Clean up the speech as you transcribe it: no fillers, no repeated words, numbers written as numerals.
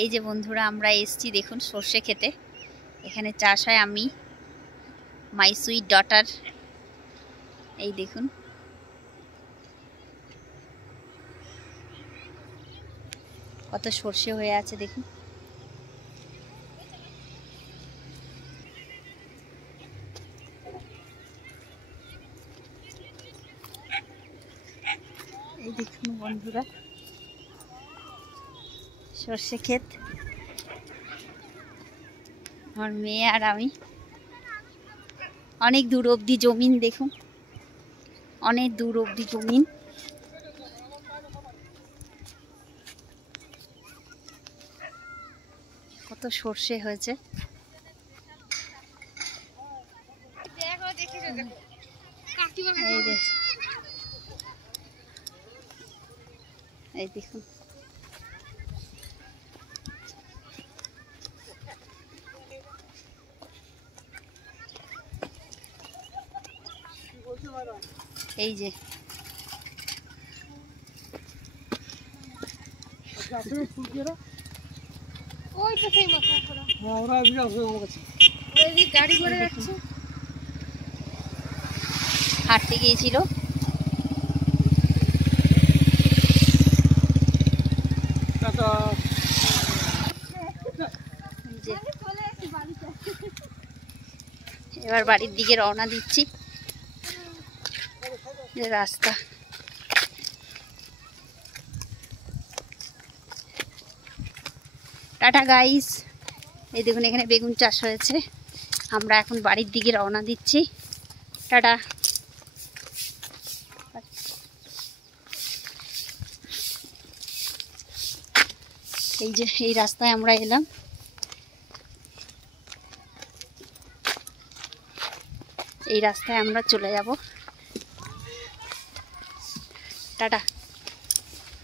এই যে বন্ধুরা আমরা এসছি দেখুন সর্ষে খেতে। এখানে চাষ হয় আমি মাই সুইট ডটার। এই দেখুন কত সর্ষে হয়ে আছে দেখুন। এই দেখুন বন্ধুরা সর্ষে ক্ষেত। আমার মেয়ে আর আমি, অনেক দূর অবধি জমিন দেখুন, অনেক দূর অবধি জমিন। কত সর্ষে হয়েছে। এই দেখুন এই যে হাঁটতে গিয়েছিল। এবার বাড়ির দিকে রওনা দিচ্ছি। যে রাস্তা, টাটা গাইস। এই দেখুন এখানে বেগুন চাষ হয়েছে। আমরা এখন বাড়ির দিকে রওনা দিচ্ছি। টাটা। এই যে এই রাস্তায় আমরা এলাম। এই রাস্তায় আমরা চলে যাব। টাটা।